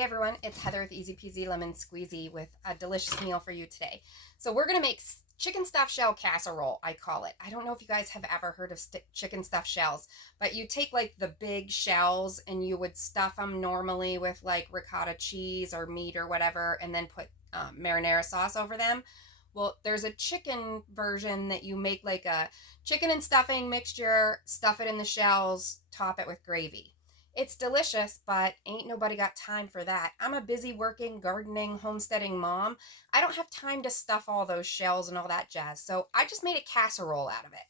Hey everyone, it's Heather with Easy Peasy Lemon Squeezy with a delicious meal for you today. So we're going to make chicken stuffed shell casserole, I call it. I don't know if you guys have ever heard of chicken stuffed shells, but you take like the big shells and you would stuff them normally with like ricotta cheese or meat or whatever, and then put marinara sauce over them. Well, there's a chicken version that you make like a chicken and stuffing mixture, stuff it in the shells, top it with gravy. It's delicious, but ain't nobody got time for that. I'm a busy working, gardening, homesteading mom. I don't have time to stuff all those shells and all that jazz, so I just made a casserole out of it.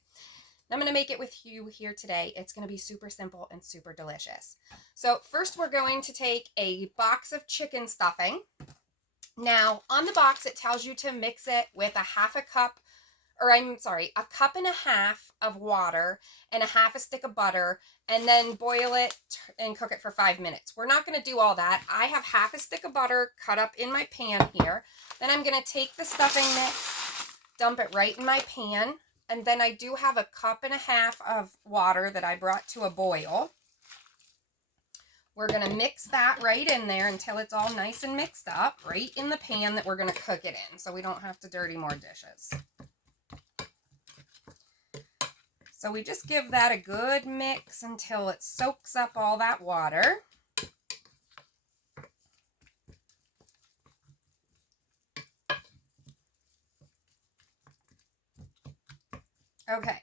I'm going to make it with you here today. It's going to be super simple and super delicious. So first we're going to take a box of chicken stuffing. Now, on the box, it tells you to mix it with a cup and a half of water and a half a stick of butter, and then boil it and cook it for 5 minutes. We're not going to do all that. I have half a stick of butter cut up in my pan here. Then I'm going to take the stuffing mix, dump it right in my pan, and then I do have a cup and a half of water that I brought to a boil. We're going to mix that right in there until it's all nice and mixed up, right in the pan that we're going to cook it in, so we don't have to dirty more dishes. So we just give that a good mix until it soaks up all that water. Okay,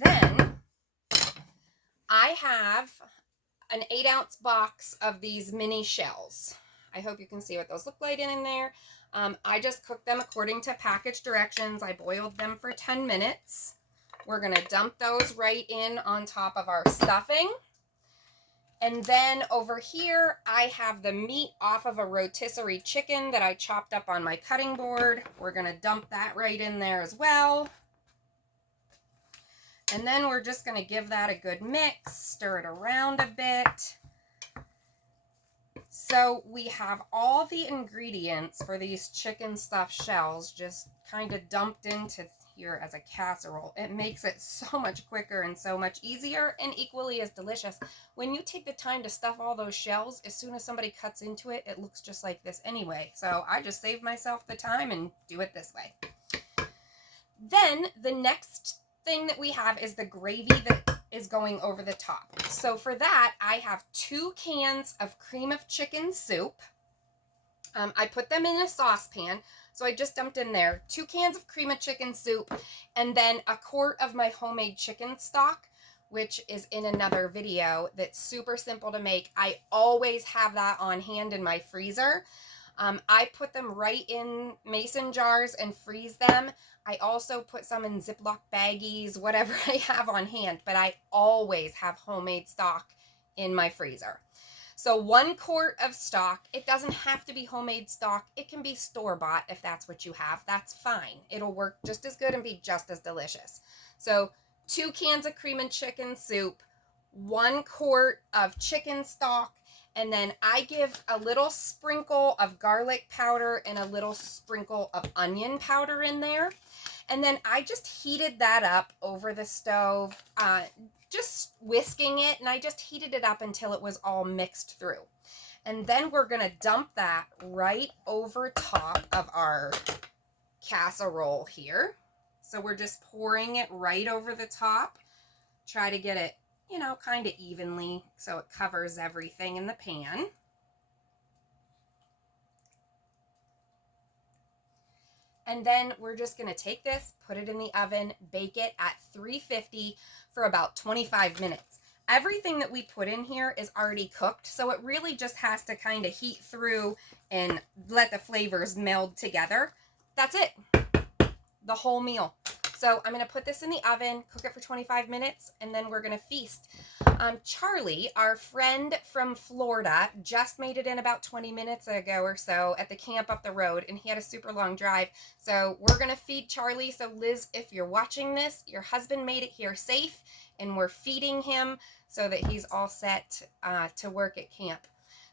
then I have an 8-ounce box of these mini shells. I hope you can see what those look like in there. I just cooked them according to package directions. I boiled them for 10 minutes. We're going to dump those right in on top of our stuffing. And then over here, I have the meat off of a rotisserie chicken that I chopped up on my cutting board. We're going to dump that right in there as well. And then we're just going to give that a good mix, stir it around a bit. So we have all the ingredients for these chicken stuffed shells just kind of dumped into here as a casserole. It makes it so much quicker and so much easier and equally as delicious. When you take the time to stuff all those shells, as soon as somebody cuts into it, it looks just like this anyway. So I just save myself the time and do it this way. Then the next thing that we have is the gravy that is going over the top. So for that, I have 2 cans of cream of chicken soup. I put them in a saucepan, so I just dumped in there 2 cans of cream of chicken soup, and then a quart of my homemade chicken stock, which is in another video that's super simple to make. I always have that on hand in my freezer. I put them right in mason jars and freeze them. I also put some in Ziploc baggies, whatever I have on hand, but I always have homemade stock in my freezer. So 1 quart of stock. It doesn't have to be homemade stock. It can be store-bought if that's what you have. That's fine. It'll work just as good and be just as delicious. So 2 cans of cream and chicken soup, 1 quart of chicken stock, and then I give a little sprinkle of garlic powder and a little sprinkle of onion powder in there. And then I just heated that up over the stove, just whisking it, and I just heated it up until it was all mixed through. And then we're going to dump that right over top of our casserole here. So we're just pouring it right over the top. Try to get it, kind of evenly so it covers everything in the pan. And then we're just going to take this, put it in the oven, bake it at 350 for about 25 minutes. Everything that we put in here is already cooked, so it really just has to kind of heat through and let the flavors meld together. That's it. The whole meal. So I'm going to put this in the oven, cook it for 25 minutes, and then we're going to feast. Charlie, our friend from Florida, just made it in about 20 minutes ago or so at the camp up the road, and he had a super long drive. So we're going to feed Charlie. So Liz, if you're watching this, your husband made it here safe, and we're feeding him so that he's all set to work at camp.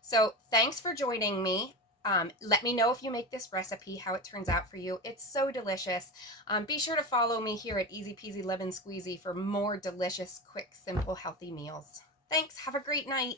So thanks for joining me. Let me know if you make this recipe, how it turns out for you. It's so delicious. Be sure to follow me here at Easy Peasy Lemon Squeezy for more delicious, quick, simple, healthy meals. Thanks. Have a great night.